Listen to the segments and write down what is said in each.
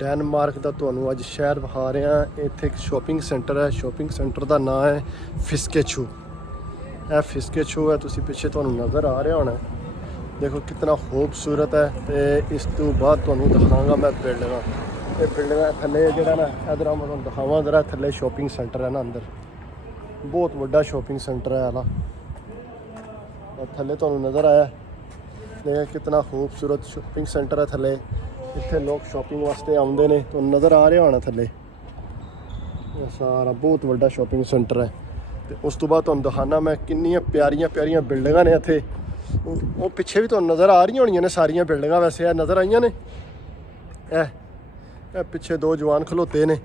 Denmark ਦਾ ਤੁਹਾਨੂੰ ਅੱਜ ਸ਼ਹਿਰ ਵਿਖਾ ਰਿਹਾ। ਇੱਥੇ ਇੱਕ ਸ਼ਾਪਿੰਗ ਸੈਂਟਰ ਹੈ। ਸ਼ਾਪਿੰਗ ਸੈਂਟਰ ਦਾ ਨਾਮ ਹੈ ਫਿਸਕੇਛੂ। ਇਹ ਫਿਸਕੇਛੂ ਹੈ, ਤੁਸੀਂ ਪਿੱਛੇ ਤੁਹਾਨੂੰ ਨਜ਼ਰ ਆ ਰਿਹਾ ਹੋਣਾ। ਦੇਖੋ ਕਿਤਨਾ ਖੂਬਸੂਰਤ ਹੈ। ਤੇ ਇਸ ਤੋਂ ਬਾਅਦ ਤੁਹਾਨੂੰ ਦਿਖਾਵਾਂਗਾ ਮੈਂ ਬਿਲਡਿੰਗਾਂ। ਇਹ ਬਿਲਡਿੰਗਾਂ ਥੱਲੇ ਜਿਹੜਾ ਨਾ ਇਧਰ ਮੈਂ ਤੁਹਾਨੂੰ ਦਿਖਾਵਾਂ ਜ਼ਰਾ। ਥੱਲੇ ਸ਼ਾਪਿੰਗ ਸੈਂਟਰ ਹੈ ਨਾ, ਅੰਦਰ ਬਹੁਤ ਵੱਡਾ ਸ਼ਾਪਿੰਗ ਸੈਂਟਰ ਹੈ ਆਲਾ। ਥੱਲੇ ਤੁਹਾਨੂੰ ਨਜ਼ਰ ਆਇਆ ਦੇਖ ਕਿਤਨਾ ਖੂਬਸੂਰਤ ਸ਼ਾਪਿੰਗ ਸੈਂਟਰ ਹੈ ਥੱਲੇ। ਇੱਥੇ ਲੋਕ ਸ਼ਾਪਿੰਗ ਵਾਸਤੇ ਆਉਂਦੇ ਨੇ, ਤੁਹਾਨੂੰ ਨਜ਼ਰ ਆ ਰਿਹਾ ਹੋਣਾ ਥੱਲੇ। ਇਹ ਸਾਰਾ ਬਹੁਤ ਵੱਡਾ ਸ਼ਾਪਿੰਗ ਸੈਂਟਰ ਹੈ। ਤੇ ਉਸ ਤੋਂ ਬਾਅਦ ਤੁਹਾਨੂੰ ਦਿਖਾਣਾ ਮੈਂ ਕਿੰਨੀਆਂ ਪਿਆਰੀਆਂ ਪਿਆਰੀਆਂ ਬਿਲਡਿੰਗਾਂ ਨੇ ਇੱਥੇ। ਉਹ ਪਿੱਛੇ ਵੀ ਤੁਹਾਨੂੰ ਨਜ਼ਰ ਆ ਰਹੀਆਂ ਹੋਣੀਆਂ ਨੇ ਸਾਰੀਆਂ ਬਿਲਡਿੰਗਾਂ। ਵੈਸੇ ਇਹ ਨਜ਼ਰ ਆਈਆਂ ਨੇ। ਇਹ ਪਿੱਛੇ ਦੋ ਜਵਾਨ ਖਲੋਤੇ ਨੇ।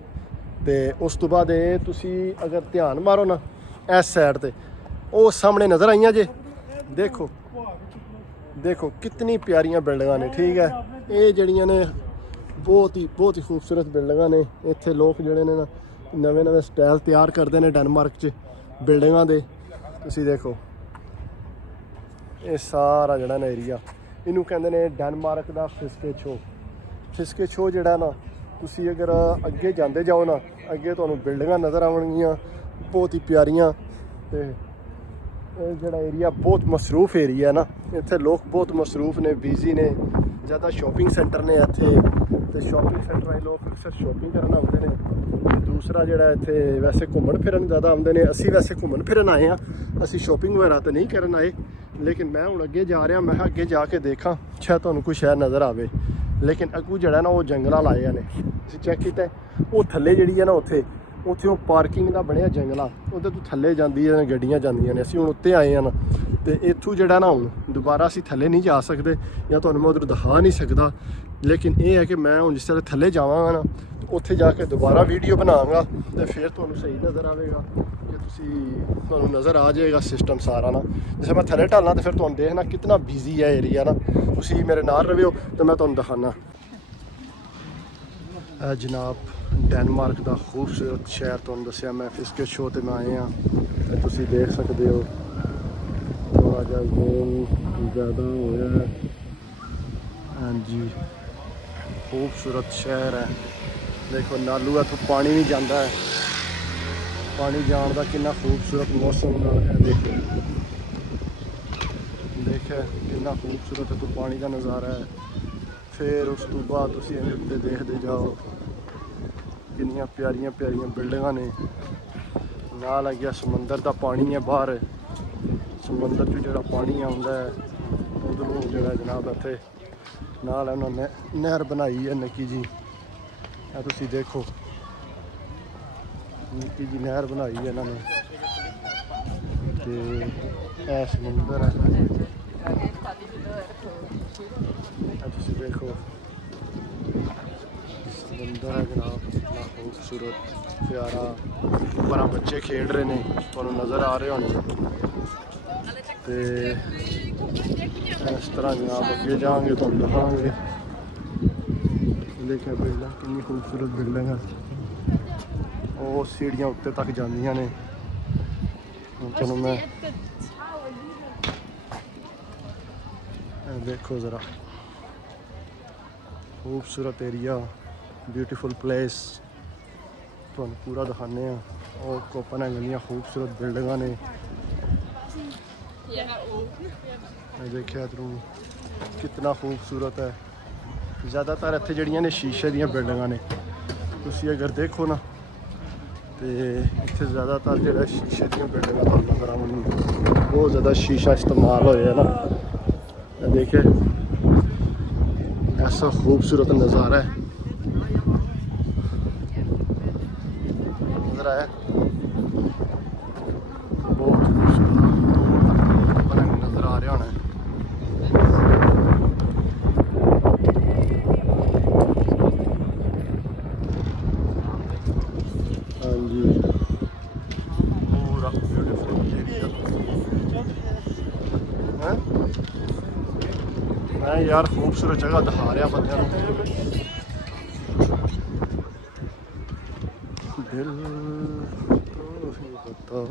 ਤੇ ਉਸ ਤੋਂ ਬਾਅਦ ਇਹ ਤੁਸੀਂ ਅਗਰ ਧਿਆਨ ਮਾਰੋ ਨਾ ਇਸ ਸਾਈਡ ਤੇ, ਉਹ ਸਾਹਮਣੇ ਨਜ਼ਰ ਆਈਆਂ ਜੇ। ਦੇਖੋ ਦੇਖੋ ਕਿਤਨੀ ਪਿਆਰੀਆਂ ਬਿਲਡਿੰਗਾਂ ਨੇ। ਠੀਕ ਹੈ, ਇਹ ਜਿਹੜੀਆਂ ਨੇ ਬਹੁਤ ਹੀ ਖੂਬਸੂਰਤ ਬਿਲਡਿੰਗਾਂ ਨੇ। ਇੱਥੇ ਲੋਕ ਜਿਹੜੇ ਨੇ ਨਾ ਨਵੇਂ ਸਟਾਈਲ ਤਿਆਰ ਕਰਦੇ ਨੇ ਡੈਨਮਾਰਕ 'ਚ ਬਿਲਡਿੰਗਾਂ ਦੇ। ਤੁਸੀਂ ਦੇਖੋ ਇਹ ਸਾਰਾ ਜਿਹੜਾ ਨਾ ਏਰੀਆ, ਇਹਨੂੰ ਕਹਿੰਦੇ ਨੇ ਡੈਨਮਾਰਕ ਦਾ ਫਿਸਕੇਛੂ। ਫਿਸਕੇਛੂ ਜਿਹੜਾ ਨਾ, ਤੁਸੀਂ ਅਗਰ ਅੱਗੇ ਜਾਂਦੇ ਜਾਓ ਨਾ, ਅੱਗੇ ਤੁਹਾਨੂੰ ਬਿਲਡਿੰਗਾਂ ਨਜ਼ਰ ਆਉਣਗੀਆਂ ਬਹੁਤ ਹੀ ਪਿਆਰੀਆਂ। ਤੇ ਇਹ ਜਿਹੜਾ ਏਰੀਆ ਬਹੁਤ ਮਸਰੂਫ ਏਰੀਆ ਹੈ ਨਾ। ਇੱਥੇ ਲੋਕ ਬਹੁਤ ਮਸਰੂਫ ਨੇ, ਬਿਜ਼ੀ ਨੇ। ਜ਼ਿਆਦਾ ਸ਼ਾਪਿੰਗ ਸੈਂਟਰ ਨੇ ਇੱਥੇ। ਤੇ ਸ਼ਾਪਿੰਗ ਸੈਂਟਰਾਂ 'ਚ ਲੋਕ ਅਕਸਰ ਸ਼ਾਪਿੰਗ ਕਰਨ ਆਉਂਦੇ ਨੇ। ਦੂਸਰਾ ਜਿਹੜਾ ਇੱਥੇ ਵੈਸੇ ਘੁੰਮਣ ਫਿਰਨ ਜ਼ਿਆਦਾ ਆਉਂਦੇ ਨੇ। ਅਸੀਂ ਵੈਸੇ ਘੁੰਮਣ ਫਿਰਨ ਆਏ ਹਾਂ, ਅਸੀਂ ਸ਼ਾਪਿੰਗ ਵਗੈਰਾ ਤਾਂ ਨਹੀਂ ਕਰਨ ਆਏ। ਲੇਕਿਨ ਮੈਂ ਹੁਣ ਅੱਗੇ ਜਾ ਰਿਹਾ, ਮੈਂ ਕਿਹਾ ਅੱਗੇ ਜਾ ਕੇ ਦੇਖਾਂ ਸ਼ਾਇਦ ਤੁਹਾਨੂੰ ਕੋਈ ਸ਼ਹਿਰ ਨਜ਼ਰ ਆਵੇ। ਲੇਕਿਨ ਅੱਗੂ ਜਿਹੜਾ ਨਾ ਉਹ ਜੰਗਲਾਂ ਲਾਏ ਨੇ। ਅਸੀਂ ਚੈੱਕ ਕੀਤਾ, ਉਹ ਥੱਲੇ ਜਿਹੜੀ ਹੈ ਨਾ ਉੱਥੇ ਉਹ ਪਾਰਕਿੰਗ ਦਾ ਬਣਿਆ ਜੰਗਲਾ। ਉਹਦੇ ਤੋਂ ਥੱਲੇ ਜਾਂਦੀਆਂ ਗੱਡੀਆਂ ਜਾਂਦੀਆਂ ਨੇ। ਅਸੀਂ ਹੁਣ ਉੱਤੇ ਆਏ ਹਾਂ ਨਾ, ਤੇ ਇੱਥੋਂ ਜਿਹੜਾ ਨਾ ਹੁਣ ਦੁਬਾਰਾ ਅਸੀਂ ਥੱਲੇ ਨਹੀਂ ਜਾ ਸਕਦੇ, ਜਾਂ ਤੁਹਾਨੂੰ ਮੈਂ ਉੱਧਰ ਦਿਖਾ ਨਹੀਂ ਸਕਦਾ। ਲੇਕਿਨ ਇਹ ਹੈ ਕਿ ਮੈਂ ਹੁਣ ਜਿਸ ਤਰ੍ਹਾਂ ਥੱਲੇ ਜਾਵਾਂਗਾ ਨਾ, ਉੱਥੇ ਜਾ ਕੇ ਦੁਬਾਰਾ ਵੀਡੀਓ ਬਣਾਵਾਂਗਾ ਤੇ ਫਿਰ ਤੁਹਾਨੂੰ ਸਹੀ ਨਜ਼ਰ ਆਵੇਗਾ। ਕਿ ਤੁਹਾਨੂੰ ਨਜ਼ਰ ਆ ਜਾਏਗਾ ਸਿਸਟਮ ਸਾਰਾ ਨਾ। ਜਿਵੇਂ ਮੈਂ ਥੱਲੇ ਢਾਲਾਂ ਤੇ ਫਿਰ ਤੁਹਾਨੂੰ ਦੇਖਣਾ ਕਿਤਨਾ ਬਿਜ਼ੀ ਹੈ ਏਰੀਆ ਨਾ। ਤੁਸੀਂ ਮੇਰੇ ਨਾਲ ਰਵਿਓ ਤੇ ਮੈਂ ਤੁਹਾਨੂੰ ਦਿਖਾਣਾ। ਜਨਾਬ ਡੈਨਮਾਰਕ ਦਾ ਖੂਬਸੂਰਤ ਸ਼ਹਿਰ ਤੁਹਾਨੂੰ ਦੱਸਿਆ ਮੈਂ, ਫਿਸਕੇਛੂ ਤੇ ਮੈਂ ਆਏ ਹਾਂ। ਤੇ ਤੁਸੀਂ ਦੇਖ ਸਕਦੇ ਹੋ ਥੋੜਾ ਜਿਹਾ ਜ਼ੂਮ ਜ਼ਿਆਦਾ ਹੋਇਆ। ਹਾਂਜੀ, ਖੂਬਸੂਰਤ ਸ਼ਹਿਰ ਹੈ। ਦੇਖੋ ਨਾਲੂ ਇੱਥੋਂ ਪਾਣੀ ਵੀ ਜਾਂਦਾ ਹੈ। ਪਾਣੀ ਜਾਣ ਦਾ ਕਿੰਨਾ ਖੂਬਸੂਰਤ ਮੌਸਮ ਨਾਲ ਹੈ। ਦੇਖਿਆ ਕਿੰਨਾ ਖੂਬਸੂਰਤ ਇੱਥੋਂ ਪਾਣੀ ਦਾ ਨਜ਼ਾਰਾ ਹੈ। ਫਿਰ ਉਸ ਤੋਂ ਬਾਅਦ ਤੁਸੀਂ ਇਹਦੇ ਉੱਤੇ ਦੇਖਦੇ ਜਾਓ ਕਿੰਨੀਆਂ ਪਿਆਰੀਆਂ ਪਿਆਰੀਆਂ ਬਿਲਡਿੰਗਾਂ ਨੇ। ਨਾਲ ਆ ਗਿਆ ਸਮੁੰਦਰ ਦਾ ਪਾਣੀ ਹੈ ਬਾਹਰ। ਸਮੁੰਦਰ 'ਚ ਜਿਹੜਾ ਪਾਣੀ ਆਉਂਦਾ ਹੈ ਉਧਰੋਂ ਜਿਹੜਾ ਜਨਾਬ ਇੱਥੇ ਨਾਲ ਉਹਨਾਂ ਨੇ ਨਹਿਰ ਬਣਾਈ ਹੈ ਨਿੱਕੀ ਜੀ। ਇਹ ਤੁਸੀਂ ਦੇਖੋ ਨਿੱਕੀ ਜੀ ਨਹਿਰ ਬਣਾਈ ਹੈ ਇਹਨਾਂ ਨੇ। ਤੇ ਇਹ ਸਮੁੰਦਰ ਹੈ। ਤੁਸੀਂ ਦੇਖੋ ਸਮੁੰਦਰ ਹੈ ਜਨਾਬ, ਕਿੰਨਾ ਖੂਬਸੂਰਤ ਪਿਆਰਾ। ਪਰ ਬੱਚੇ ਖੇਡ ਰਹੇ ਨੇ, ਤੁਹਾਨੂੰ ਨਜ਼ਰ ਆ ਰਹੇ ਹੋਣੇ। ਤੇ ਇਸ ਤਰ੍ਹਾਂ ਜਨਾਬ ਅੱਗੇ ਜਾਵਾਂਗੇ ਤੁਹਾਨੂੰ ਦਿਖਾਵਾਂਗੇ। ਦੇਖਿਆ ਬਿਲਡਿੰਗ ਕਿੰਨੀ ਖੂਬਸੂਰਤ ਬਿਲਡਿੰਗ ਹੈ। ਉਹ ਸੀੜੀਆਂ ਉੱਤੇ ਤੱਕ ਜਾਂਦੀਆਂ ਨੇ। ਤੁਹਾਨੂੰ ਮੈਂ ਦੇਖੋ ਜ਼ਰਾ, ਖੂਬਸੂਰਤ ਏਰੀਆ, ਬਿਊਟੀਫੁਲ ਪਲੇਸ ਤੁਹਾਨੂੰ ਪੂਰਾ ਦਿਖਾਉਂਦੇ ਹਾਂ। ਉਹ ਕੋਪਨਹੈਗਨ ਦੀਆਂ ਖੂਬਸੂਰਤ ਬਿਲਡਿੰਗਾਂ ਨੇ। ਦੇਖਿਆ ਇੱਧਰੋਂ ਕਿਤਨਾ ਖੂਬਸੂਰਤ ਹੈ। ਜ਼ਿਆਦਾਤਰ ਇੱਥੇ ਜਿਹੜੀਆਂ ਨੇ ਸ਼ੀਸ਼ੇ ਦੀਆਂ ਬਿਲਡਿੰਗਾਂ ਨੇ। ਤੁਸੀਂ ਅਗਰ ਦੇਖੋ ਨਾ ਤੇ ਇੱਥੇ ਜ਼ਿਆਦਾਤਰ ਜਿਹੜਾ ਸ਼ੀਸ਼ੇ ਦੀਆਂ ਬਿਲਡਿੰਗਾਂ ਤੁਹਾਨੂੰ ਨਜ਼ਰ ਆਉਣਗੀਆਂ। ਬਹੁਤ ਜ਼ਿਆਦਾ ਸ਼ੀਸ਼ਾ ਇਸਤੇਮਾਲ ਹੋਇਆ ਨਾ। देखिए ऐसा खूबसूरत नज़ारा है। नज़र आया बहुत खूबसूरत नज़र आ रहा होना है। हाँ जी, पूरा ब्यूटीफुल एरिया है। मैं यार खूबसूरत जगह दिखा रहा बंदे दिल तो ही बता।